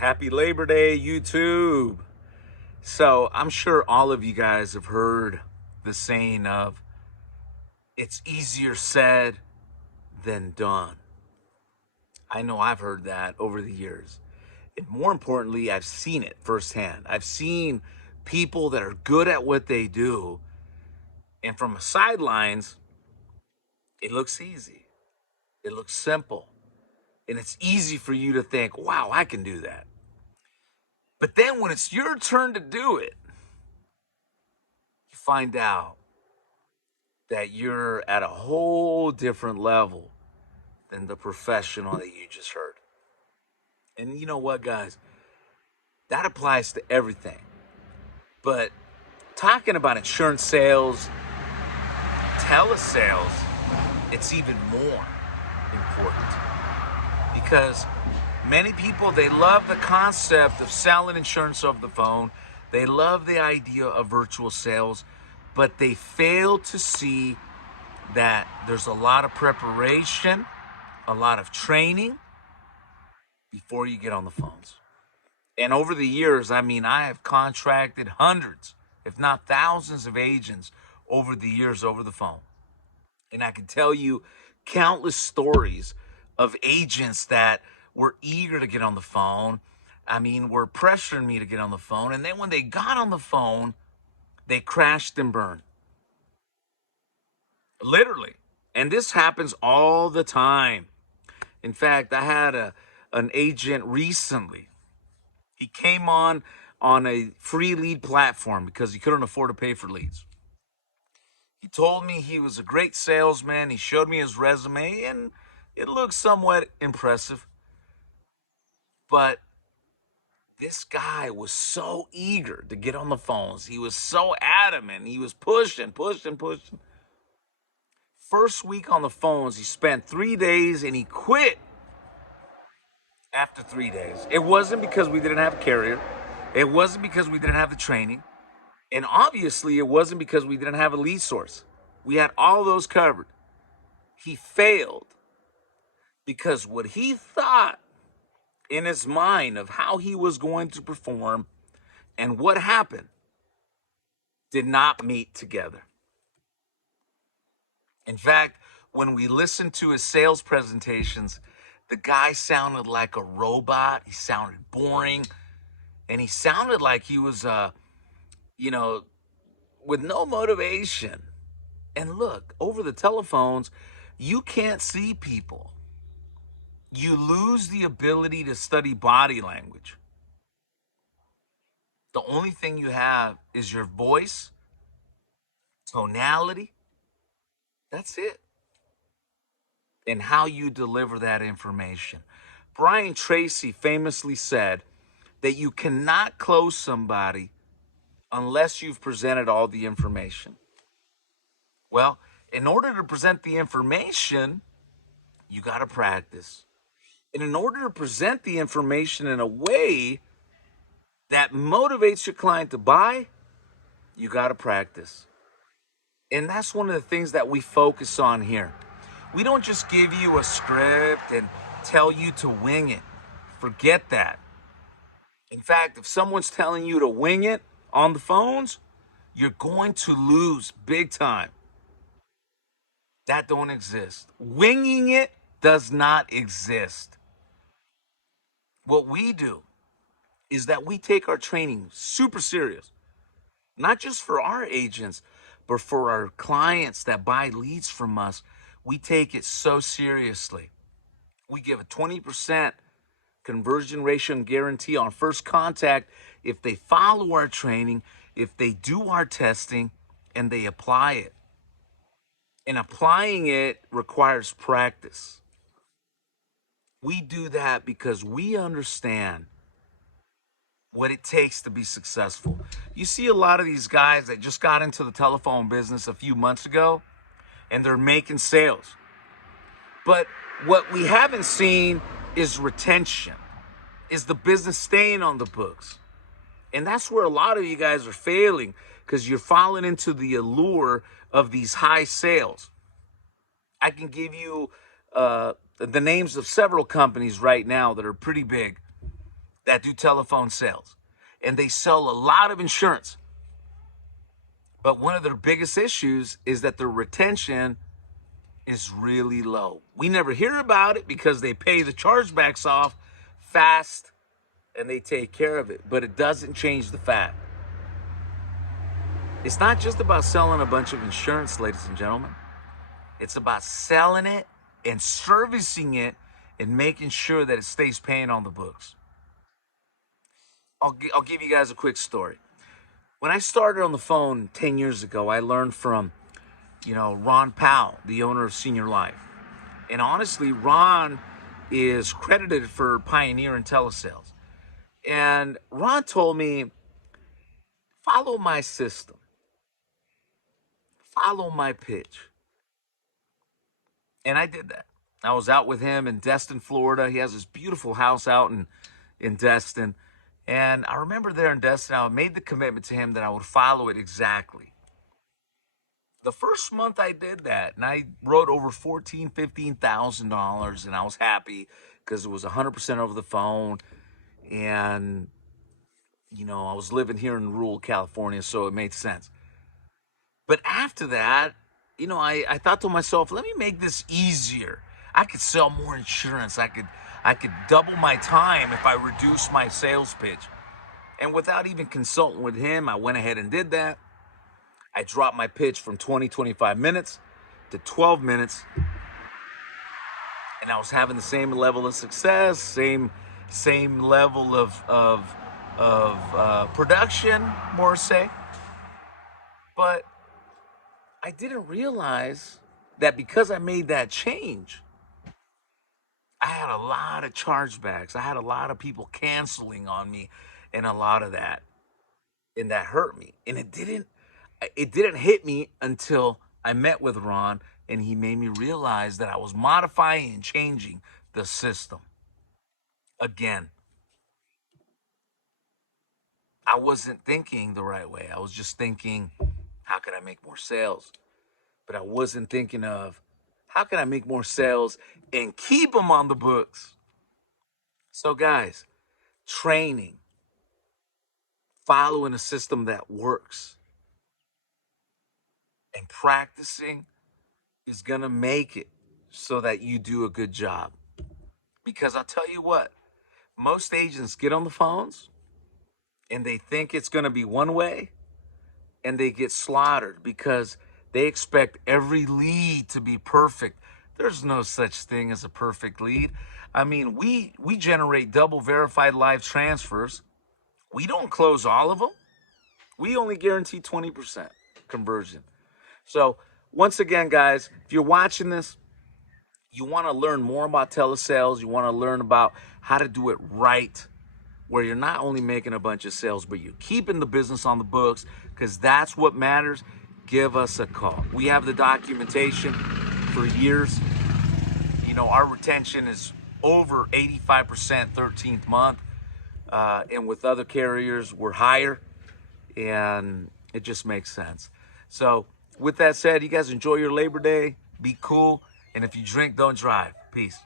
Happy Labor Day, YouTube. So I'm sure all of you guys have heard the saying of, it's easier said than done. I know I've heard that over the years. And more importantly, I've seen it firsthand. I've seen people that are good at what they do, and from the sidelines, it looks easy. It looks simple. And it's easy for you to think, wow, I can do that. But then when it's your turn to do it, you find out that you're at a whole different level than the professional that you just heard. And you know what, guys? That applies to everything. But talking about insurance sales, telesales, it's even more important. Because many people, they love the concept of selling insurance over the phone. They love the idea of virtual sales, but they fail to see that there's a lot of preparation, a lot of training before you get on the phones. And over the years, I have contracted hundreds, if not thousands of agents over the years over the phone. And I can tell you countless stories of agents that were eager to get on the phone. Were pressuring me to get on the phone. And then when they got on the phone, they crashed and burned. Literally. And this happens all the time. In fact, I had an agent recently. He came on a free lead platform because he couldn't afford to pay for leads. He told me he was a great salesman. He showed me his resume, and it looked somewhat impressive. But this guy was so eager to get on the phones. He was so adamant. He was pushing. First week on the phones, he spent 3 days, and he quit after 3 days. It wasn't because we didn't have a carrier. It wasn't because we didn't have the training. And obviously, it wasn't because we didn't have a lead source. We had all those covered. He failed because what he thought in his mind of how he was going to perform and what happened did not meet together. In fact, when we listened to his sales presentations, the guy sounded like a robot. He sounded boring. And he sounded like he was, with no motivation. And look, over the telephones, you can't see people. You lose the ability to study body language. The only thing you have is your voice, tonality. That's it. And how you deliver that information. Brian Tracy famously said that you cannot close somebody unless you've presented all the information. Well, in order to present the information, you got to practice. And in order to present the information in a way that motivates your client to buy, you got to practice. And that's one of the things that we focus on here. We don't just give you a script and tell you to wing it. Forget that. In fact, if someone's telling you to wing it on the phones, you're going to lose big time. That don't exist. Winging it does not exist. What we do is that we take our training super serious, not just for our agents, but for our clients that buy leads from us. We take it so seriously. We give a 20% conversion ratio guarantee on first contact if they follow our training, if they do our testing, and they apply it. And applying it requires practice. We do that because we understand what it takes to be successful. You see a lot of these guys that just got into the telephone business a few months ago, and they're making sales. But what we haven't seen is retention, is the business staying on the books. And that's where a lot of you guys are failing, because you're falling into the allure of these high sales. I can give you the names of several companies right now that are pretty big that do telephone sales, and they sell a lot of insurance. But one of their biggest issues is that their retention is really low. We never hear about it because they pay the chargebacks off fast and they take care of it. But it doesn't change the fact. It's not just about selling a bunch of insurance, ladies and gentlemen. It's about selling it and servicing it and making sure that it stays paying on the books. I'll give you guys a quick story. When I started on the phone 10 years ago, I learned from, Ron Powell, the owner of Senior Life. And honestly, Ron is credited for pioneering telesales. And Ron told me, follow my system, follow my pitch. And I did that. I was out with him in Destin, Florida. He has this beautiful house out in Destin. And I remember there in Destin, I made the commitment to him that I would follow it exactly. The first month I did that, and I wrote over $14,000, $15,000, and I was happy because it was 100% over the phone. And, I was living here in rural California, so it made sense. But after that, I thought to myself, let me make this easier. I could sell more insurance. I could double my time if I reduce my sales pitch. And without even consulting with him, I went ahead and did that. I dropped my pitch from 25 minutes to 12 minutes. And I was having the same level of success, same level of production, more say. But I didn't realize that because I made that change, I had a lot of chargebacks. I had a lot of people canceling on me and a lot of that. And that hurt me. And it didn't hit me until I met with Ron and he made me realize that I was modifying and changing the system. Again, I wasn't thinking the right way. I was just thinking, how can I make more sales? But I wasn't thinking of, how can I make more sales and keep them on the books? So guys, training, following a system that works, and practicing is going to make it so that you do a good job. Because I'll tell you what, most agents get on the phones and they think it's going to be one way and they get slaughtered because they expect every lead to be perfect. There's no such thing as a perfect lead. I mean, we generate double verified live transfers. We don't close all of them. We only guarantee 20% conversion. So once again, guys, if you're watching this, you want to learn more about telesales, you want to learn about how to do it right, where you're not only making a bunch of sales, but you're keeping the business on the books, because that's what matters, give us a call. We have the documentation for years. Our retention is over 85% 13th month. And with other carriers, we're higher. And it just makes sense. So with that said, you guys enjoy your Labor Day. Be cool. And if you drink, don't drive. Peace.